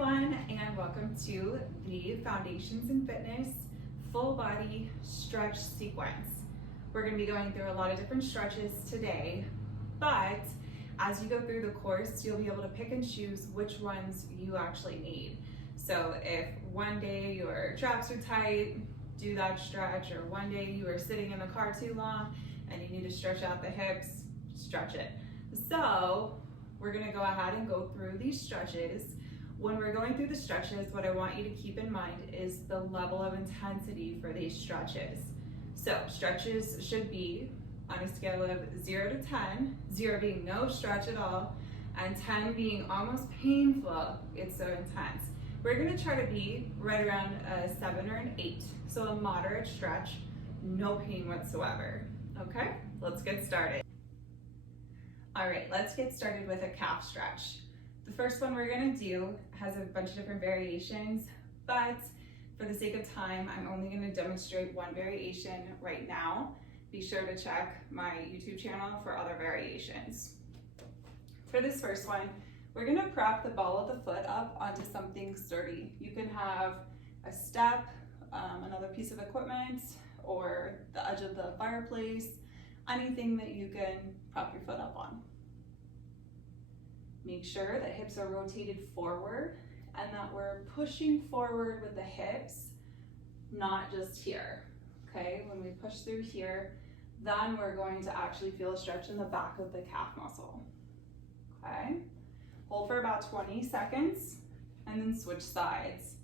everyone, and welcome to the Foundations in Fitness full body stretch sequence. We're going to be going through a lot of different stretches today, but as you go through the course, you'll be able to pick and choose which ones you actually need. So if one day your traps are tight, do that stretch, or one day you are sitting in the car too long and you need to stretch out the hips, stretch it. So we're going to go ahead and go through these stretches. When we're going through the stretches, what I want you to keep in mind is the level of intensity for these stretches. So stretches should be on a scale of 0 to 10, 0 being no stretch at all, and 10 being almost painful. It's so intense. We're going to try to be right around a 7 or an 8, so a moderate stretch, no pain whatsoever. Okay, let's get started. All right, let's get started with a calf stretch. The first one we're going to do has a bunch of different variations, but for the sake of time, I'm only going to demonstrate one variation right now. Be sure to check my YouTube channel for other variations. For this first one, we're going to prop the ball of the foot up onto something sturdy. You can have a step, another piece of equipment, or the edge of the fireplace, anything that you can prop your foot up on. Make sure that hips are rotated forward and that we're pushing forward with the hips, not just here. Okay, when we push through here, then we're going to actually feel a stretch in the back of the calf muscle. Okay, hold for about 20 seconds and then switch sides.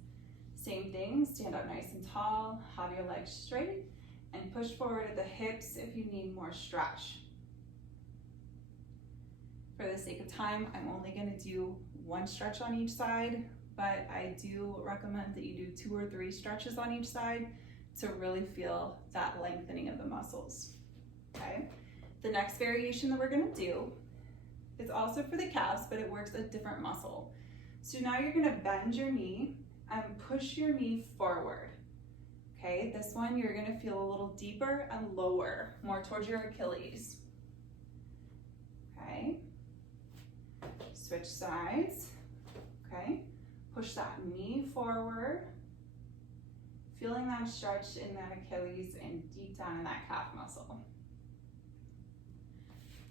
Same thing, stand up nice and tall, have your legs straight, and push forward at the hips if you need more stretch. For the sake of time, I'm only going to do one stretch on each side, but I do recommend that you do 2 or 3 stretches on each side to really feel that lengthening of the muscles. Okay. The next variation that we're going to do is also for the calves, but it works a different muscle. So now you're going to bend your knee and push your knee forward. Okay, this one you're going to feel a little deeper and lower, more towards your Achilles. Okay. Switch sides. Okay, push that knee forward, feeling that stretch in that Achilles and deep down in that calf muscle.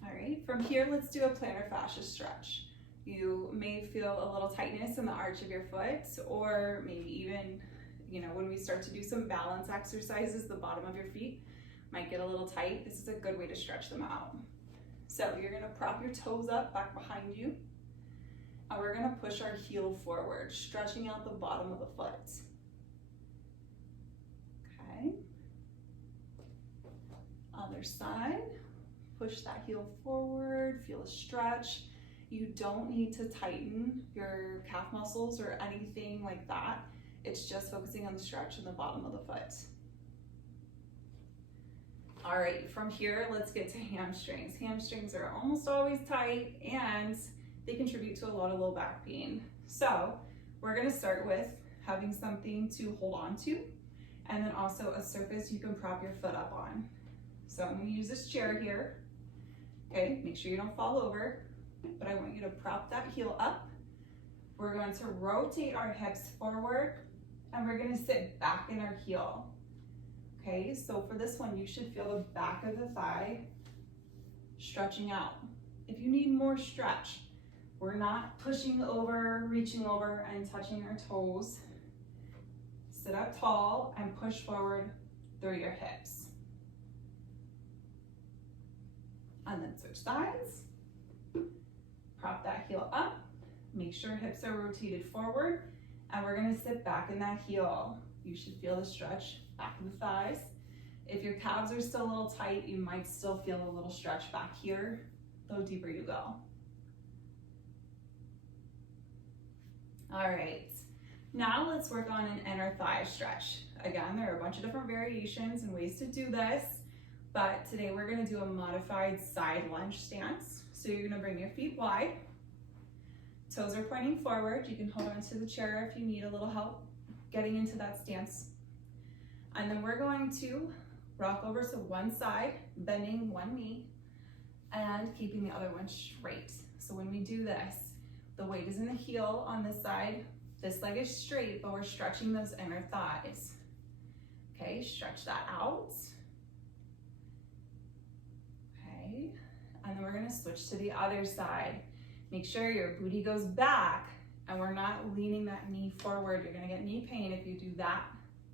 All right, from here, let's do a plantar fascia stretch. You may feel a little tightness in the arch of your foot, or maybe even, when we start to do some balance exercises, the bottom of your feet might get a little tight. This is a good way to stretch them out. So you're gonna prop your toes up back behind you, and we're gonna push our heel forward, stretching out the bottom of the foot. Okay. Other side, push that heel forward, feel a stretch. You don't need to tighten your calf muscles or anything like that. It's just focusing on the stretch in the bottom of the foot. All right, from here, let's get to hamstrings. Hamstrings are almost always tight and they contribute to a lot of low back pain. So we're gonna start with having something to hold on to, and then also a surface you can prop your foot up on. So I'm gonna use this chair here. Okay, make sure you don't fall over, but I want you to prop that heel up. We're going to rotate our hips forward, and we're gonna sit back in our heel. Okay, so for this one, you should feel the back of the thigh stretching out. If you need more stretch, we're not pushing over, reaching over, and touching our toes. Sit up tall and push forward through your hips. And then switch sides. Prop that heel up. Make sure hips are rotated forward, and we're gonna sit back in that heel. You should feel the stretch back in the thighs. If your calves are still a little tight, you might still feel a little stretch back here, the deeper you go. All right, now let's work on an inner thigh stretch. Again, there are a bunch of different variations and ways to do this, but today we're gonna do a modified side lunge stance. So you're gonna bring your feet wide, toes are pointing forward. You can hold onto the chair if you need a little help getting into that stance. And then we're going to rock over to one side, bending one knee, and keeping the other one straight. So when we do this, the weight is in the heel on this side, This leg is straight, but we're stretching those inner thighs. Okay, stretch that out. Okay, and then we're gonna switch to the other side. Make sure your booty goes back and we're not leaning that knee forward. You're gonna get knee pain if you do that,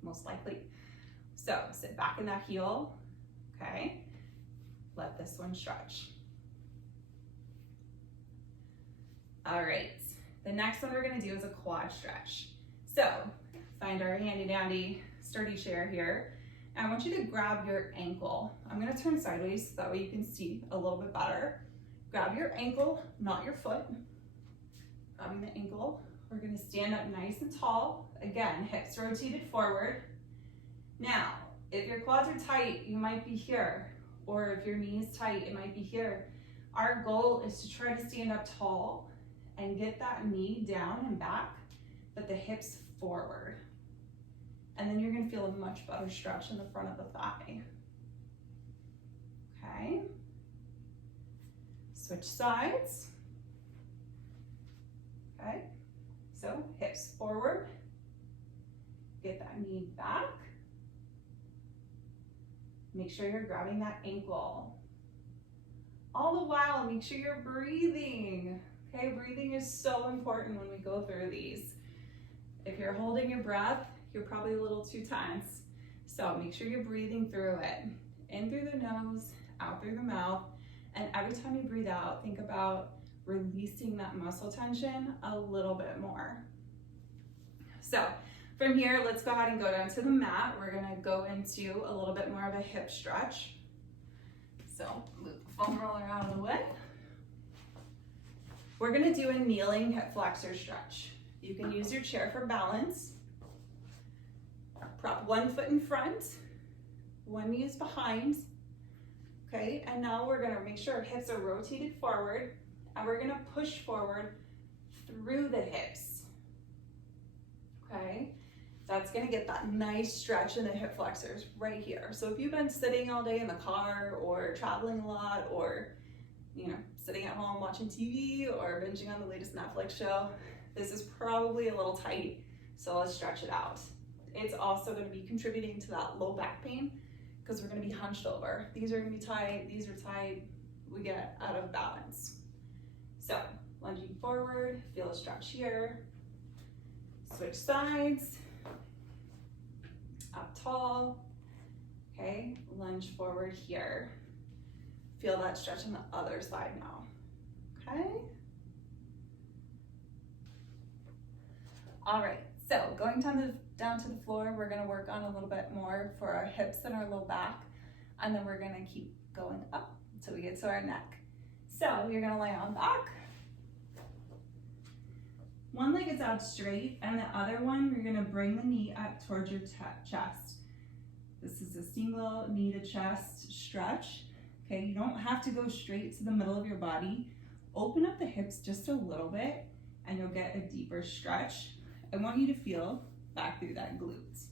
most likely. So sit back in that heel, okay? Let this one stretch. All right, the next one we're gonna do is a quad stretch. So find our handy dandy sturdy chair here. And I want you to grab your ankle. I'm gonna turn sideways so that way you can see a little bit better. Grab your ankle, not your foot. Grabbing the ankle. We're gonna stand up nice and tall. Again, hips rotated forward. Now, if your quads are tight, you might be here. Or if your knee is tight, it might be here. Our goal is to try to stand up tall and get that knee down and back, but the hips forward. And then you're gonna feel a much better stretch in the front of the thigh. Okay. Switch sides. Okay. So hips forward. Get that knee back. Make sure you're grabbing that ankle. All the while, make sure you're breathing. Okay, breathing is so important when we go through these. If you're holding your breath, you're probably a little too tense. So make sure you're breathing through it. In through the nose, out through the mouth. And every time you breathe out, think about releasing that muscle tension a little bit more. So from here, let's go ahead and go down to the mat. We're gonna go into a little bit more of a hip stretch. So move the foam roller out of the way. We're gonna do a kneeling hip flexor stretch. You can use your chair for balance. Prop one foot in front, one knee is behind. Okay, and now we're gonna make sure our hips are rotated forward and we're gonna push forward through the hips. Okay, that's gonna get that nice stretch in the hip flexors right here. So if you've been sitting all day in the car or traveling a lot or sitting at home watching TV or binging on the latest Netflix show, this is probably a little tight, so let's stretch it out. It's also gonna be contributing to that low back pain because we're gonna be hunched over. These are gonna be tight, these are tight, we get out of balance. So, lunging forward, feel a stretch here. Switch sides, up tall, okay, lunge forward here. Feel that stretch on the other side now, okay? All right, so going down to the floor, we're gonna work on a little bit more for our hips and our low back, and then we're gonna keep going up until we get to our neck. So you're gonna lay on back. One leg is out straight, and the other one, you're gonna bring the knee up towards your chest. This is a single knee to chest stretch. Okay, you don't have to go straight to the middle of your body. Open up the hips just a little bit, and you'll get a deeper stretch. I want you to feel back through that glutes.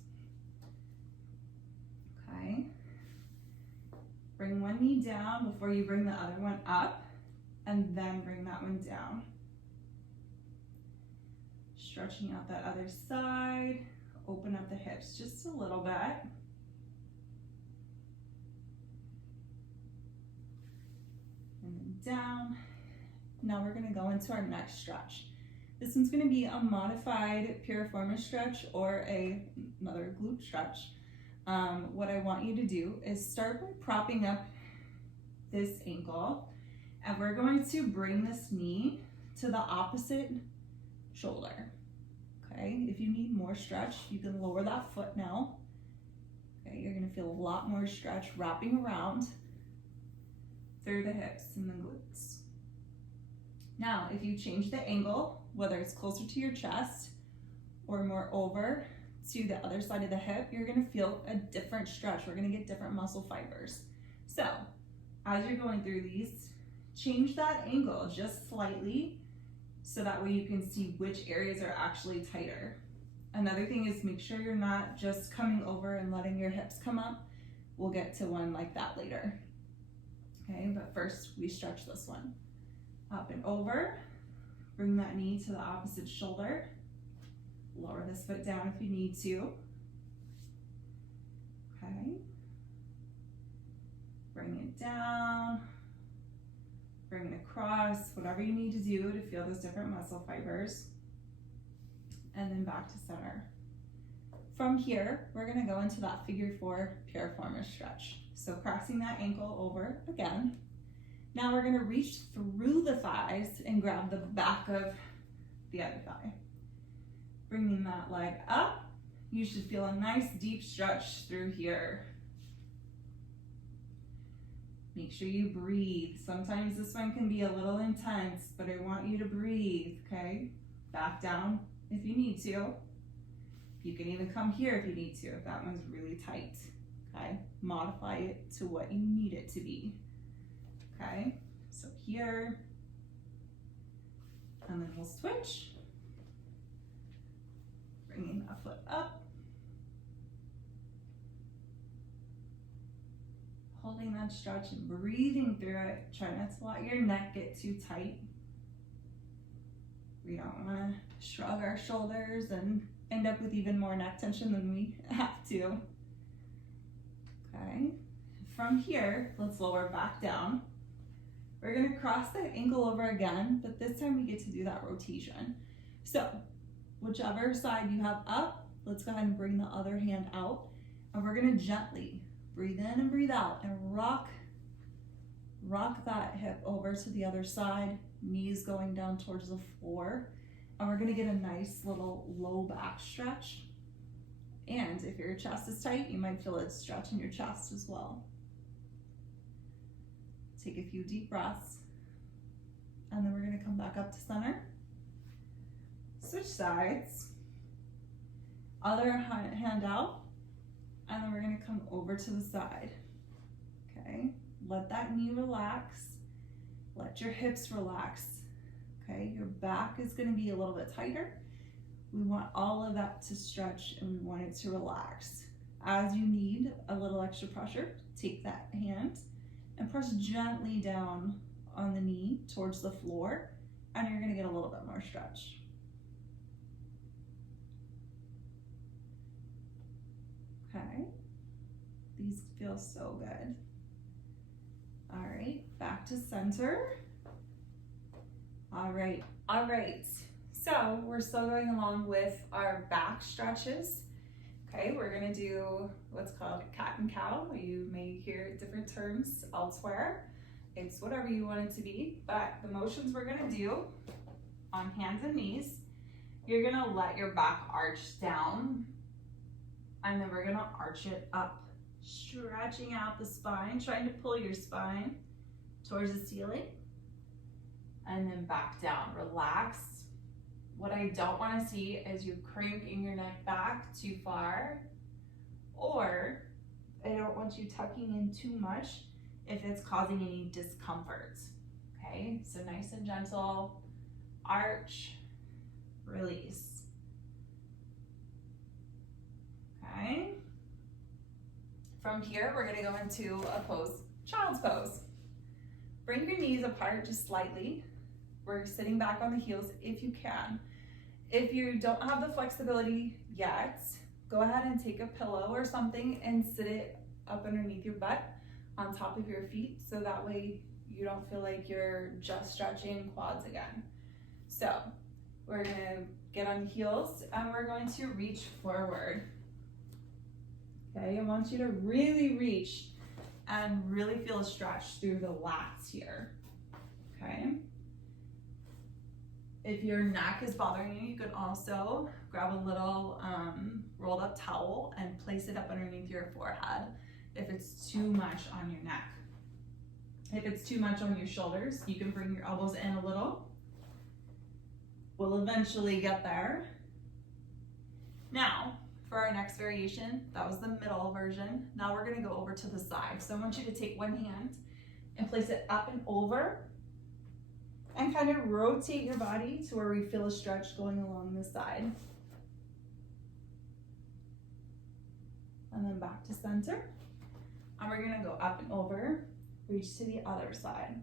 Okay. Bring one knee down before you bring the other one up, and then bring that one down. Stretching out that other side. Open up the hips just a little bit. And then down. Now we're gonna go into our next stretch. This one's gonna be a modified piriformis stretch or another glute stretch. What I want you to do is start by propping up this ankle, and we're going to bring this knee to the opposite shoulder. Okay, if you need more stretch, you can lower that foot now. Okay, you're gonna feel a lot more stretch wrapping around through the hips and the glutes. Now, if you change the angle, whether it's closer to your chest or more over to the other side of the hip, you're gonna feel a different stretch. We're gonna get different muscle fibers. So, as you're going through these, change that angle just slightly so that way you can see which areas are actually tighter. Another thing is make sure you're not just coming over and letting your hips come up. We'll get to one like that later. Okay, but first we stretch this one. Up and over, bring that knee to the opposite shoulder. Lower this foot down if you need to. Okay. Bring it down. Bring it across, whatever you need to do to feel those different muscle fibers. And then back to center. From here, we're gonna go into that figure 4 piriformis stretch. So crossing that ankle over again. Now we're gonna reach through the thighs and grab the back of the other thigh. Bringing that leg up. You should feel a nice deep stretch through here. Make sure you breathe. Sometimes this one can be a little intense, but I want you to breathe, okay? Back down if you need to. You can even come here if you need to, if that one's really tight, okay? Modify it to what you need it to be, okay? So here, and then we'll switch. Bringing that foot up. Holding that stretch and breathing through it. Try not to let your neck get too tight. We don't want to shrug our shoulders and end up with even more neck tension than we have to. Okay, from here, let's lower back down. We're gonna cross that ankle over again, but this time we get to do that rotation. So, whichever side you have up, let's go ahead and bring the other hand out. And we're gonna gently breathe in and breathe out and rock that hip over to the other side, knees going down towards the floor. And we're gonna get a nice little low back stretch. And if your chest is tight, you might feel it stretch in your chest as well. Take a few deep breaths. And then we're gonna come back up to center. Switch sides. Other hand out. And then we're gonna come over to the side. Okay, let that knee relax. Let your hips relax. Okay, your back is gonna be a little bit tighter. We want all of that to stretch and we want it to relax. As you need a little extra pressure, take that hand and press gently down on the knee towards the floor, and you're gonna get a little bit more stretch. Okay, these feel so good. All right, back to center. All right. So we're still going along with our back stretches. Okay, we're gonna do what's called cat and cow. You may hear different terms elsewhere. It's whatever you want it to be, but the motions we're gonna do on hands and knees, you're gonna let your back arch down, and then we're gonna arch it up, stretching out the spine, trying to pull your spine towards the ceiling, and then back down, relax. What I don't want to see is you cranking your neck back too far, or I don't want you tucking in too much if it's causing any discomfort. Okay, so nice and gentle, arch, release. Okay, from here we're gonna go into a pose, child's pose. Bring your knees apart just slightly. We're sitting back on the heels if you can. If you don't have the flexibility yet, go ahead and take a pillow or something and sit it up underneath your butt on top of your feet, so that way you don't feel like you're just stretching quads again. So we're gonna get on heels and we're going to reach forward. Okay, I want you to really reach and really feel a stretch through the lats here. Okay. If your neck is bothering you, you can also grab a little rolled up towel and place it up underneath your forehead if it's too much on your neck. If it's too much on your shoulders, you can bring your elbows in a little. We'll eventually get there. Now, for our next variation, that was the middle version. Now we're gonna go over to the side. So I want you to take one hand and place it up and over, and kind of rotate your body to where we feel a stretch going along the side. And then back to center. And we're gonna go up and over, reach to the other side.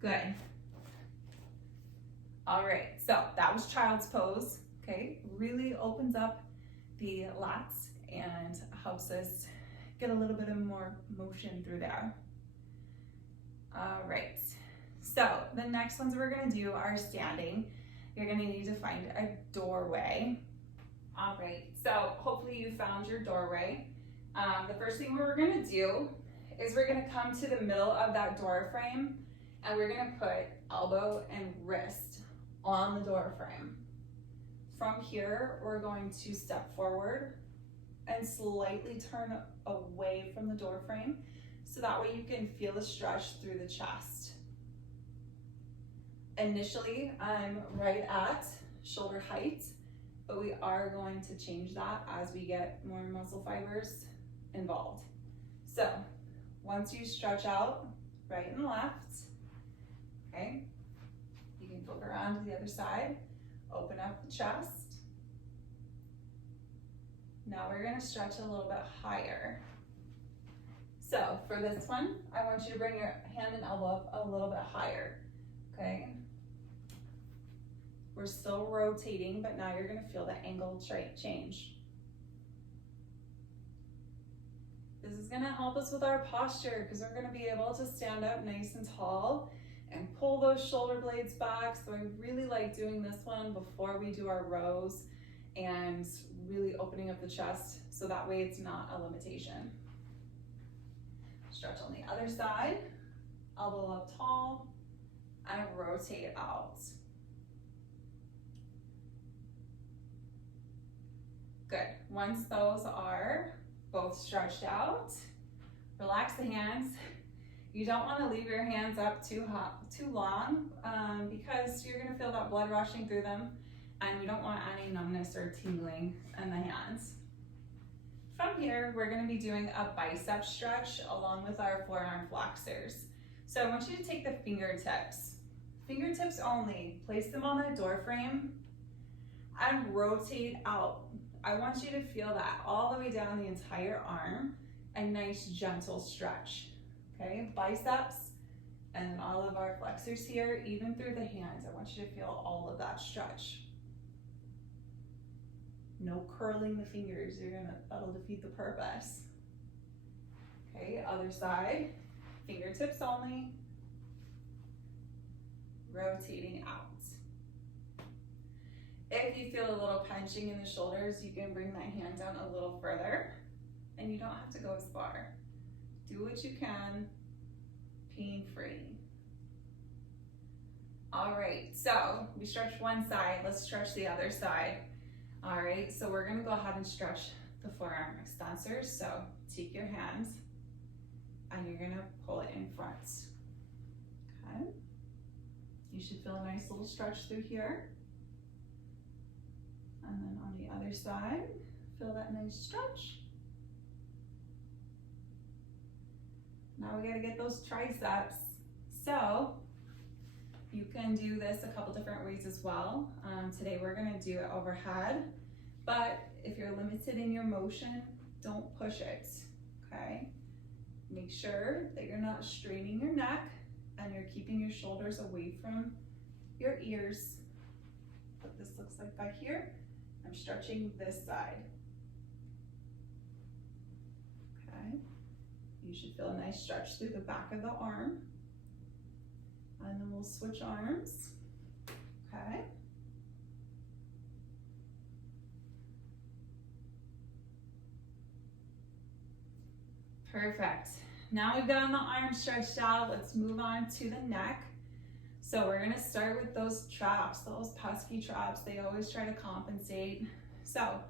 Good. All right, so that was child's pose, okay? Really opens up the lats and helps us get a little bit of more motion through there. All right, so the next ones we're gonna do are standing. You're gonna need to find a doorway. All right, so hopefully you found your doorway. The first thing we're gonna do is we're gonna come to the middle of that door frame and we're gonna put elbow and wrist on the door frame. From here, we're going to step forward and slightly turn away from the door frame so that way you can feel the stretch through the chest. Initially, I'm right at shoulder height, but we are going to change that as we get more muscle fibers involved. So once you stretch out right and left, okay, you can flip around to the other side, open up the chest. Now we're gonna stretch a little bit higher. So for this one, I want you to bring your hand and elbow up a little bit higher, okay? We're still rotating, but now you're gonna feel the angle change. This is gonna help us with our posture because we're gonna be able to stand up nice and tall and pull those shoulder blades back. So I really like doing this one before we do our rows and really opening up the chest so that way it's not a limitation. Stretch on the other side, elbow up tall, and rotate out. Good. Once those are both stretched out, relax the hands. You don't want to leave your hands up too long because you're going to feel that blood rushing through them and we don't want any numbness or tingling in the hands. From here, we're going to be doing a bicep stretch along with our forearm flexors. So I want you to take the fingertips only, place them on that door frame and rotate out. I want you to feel that all the way down the entire arm, a nice gentle stretch. Okay, biceps and then all of our flexors here, even through the hands. I want you to feel all of that stretch. No curling the fingers, that'll defeat the purpose. Okay, other side, fingertips only, rotating out. If you feel a little punching in the shoulders, you can bring that hand down a little further and you don't have to go as far. Do what you can, pain-free. All right, so we stretched one side, let's stretch the other side. All right, so we're gonna go ahead and stretch the forearm extensors. So take your hands and you're gonna pull it in front. Okay, you should feel a nice little stretch through here. And then on the other side, feel that nice stretch. Now we gotta get those triceps. So you can do this a couple different ways as well. Today we're gonna do it overhead, but if you're limited in your motion, don't push it, okay? Make sure that you're not straining your neck and you're keeping your shoulders away from your ears. What this looks like back here, I'm stretching this side. Okay. You should feel a nice stretch through the back of the arm. And then we'll switch arms. Okay. Perfect. Now we've got the arm stretched out, let's move on to the neck. So we're gonna start with those traps, those pesky traps. They always try to compensate. So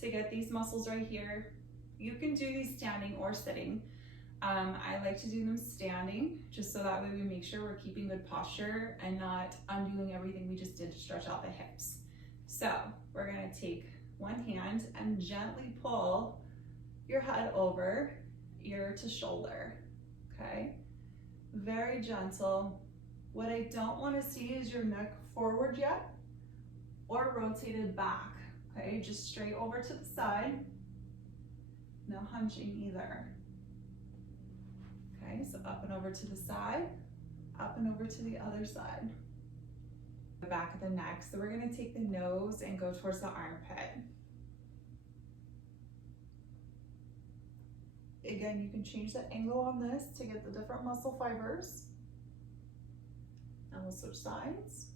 to get these muscles right here, you can do these standing or sitting. I like to do them standing, just so that way we make sure we're keeping good posture and not undoing everything we just did to stretch out the hips. So we're gonna take one hand and gently pull your head over, ear to shoulder, okay? Very gentle. What I don't wanna see is your neck forward yet or rotated back, okay? Just straight over to the side. No hunching either. Okay, so up and over to the side, up up and over to the other side. The back of the neck. So we're gonna take the nose and go towards the armpit. Again, you can change the angle on this to get the different muscle fibers. And we'll switch sides.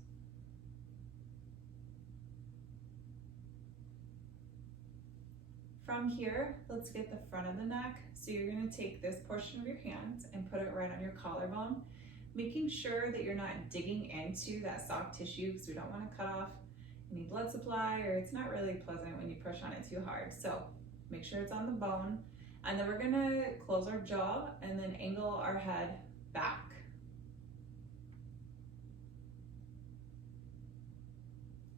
From here, let's get the front of the neck. So you're gonna take this portion of your hand and put it right on your collarbone, making sure that you're not digging into that soft tissue because we don't wanna cut off any blood supply, or it's not really pleasant when you push on it too hard. So make sure it's on the bone. And then we're gonna close our jaw and then angle our head back.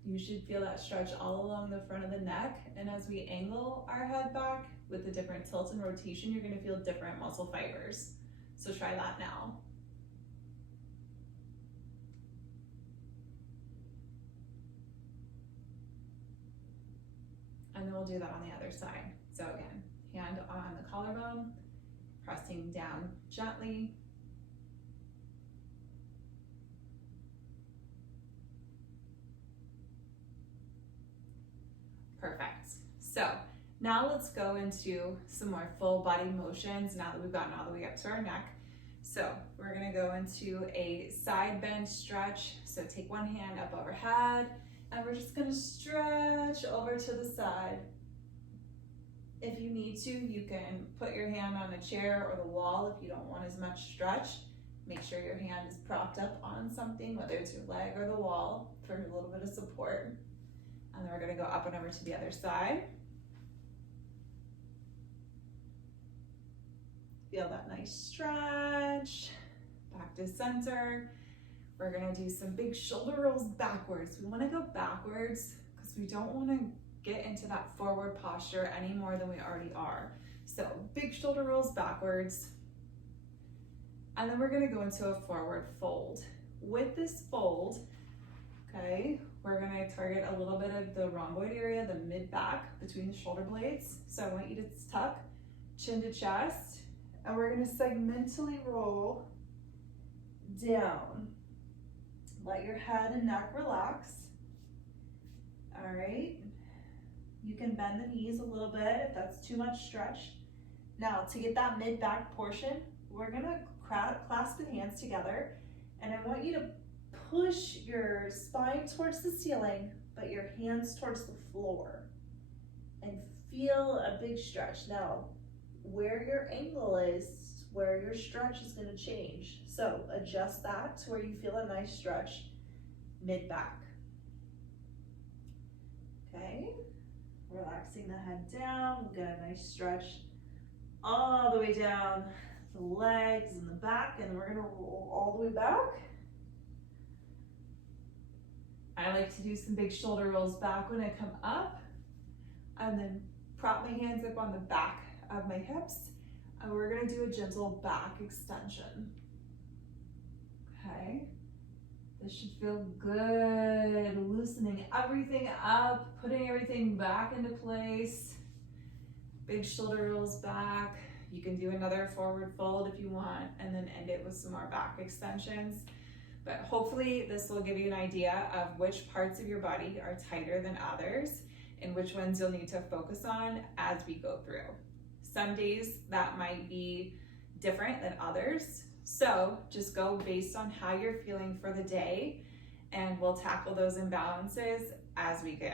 You should feel that stretch all along the front of the neck. And as we angle our head back with the different tilt and rotation, you're gonna feel different muscle fibers. So try that now. And then we'll do that on the other side. So again, hand on the collarbone, pressing down gently. Perfect. So now let's go into some more full body motions now that we've gotten all the way up to our neck. So we're gonna go into a side bend stretch. So take one hand up overhead and we're just gonna stretch over to the side. If you need to, you can put your hand on a chair or the wall if you don't want as much stretch. Make sure your hand is propped up on something, whether it's your leg or the wall, for a little bit of support. And then we're gonna go up and over to the other side. Feel that nice stretch. Back to center. We're gonna do some big shoulder rolls backwards. We wanna go backwards because we don't wanna get into that forward posture any more than we already are. So big shoulder rolls backwards. And then we're gonna go into a forward fold. With this fold, okay, we're gonna target a little bit of the rhomboid area, the mid-back between the shoulder blades. So I want you to tuck chin to chest, and we're gonna segmentally roll down. Let your head and neck relax. All right. You can bend the knees a little bit if that's too much stretch. Now, to get that mid-back portion, we're gonna clasp the hands together, and I want you to push your spine towards the ceiling, but your hands towards the floor, and feel a big stretch. Now, where your angle is, where your stretch is gonna change. So adjust that to where you feel a nice stretch mid-back. Okay, relaxing the head down, we'll get a nice stretch all the way down the legs and the back, and we're gonna roll all the way back. I like to do some big shoulder rolls back when I come up, and then prop my hands up on the back of my hips, and we're gonna do a gentle back extension. Okay, this should feel good, loosening everything up, putting everything back into place. Big shoulder rolls back. You can do another forward fold if you want, and then end it with some more back extensions. But hopefully this will give you an idea of which parts of your body are tighter than others and which ones you'll need to focus on as we go through. Some days that might be different than others. So just go based on how you're feeling for the day, and we'll tackle those imbalances as we go.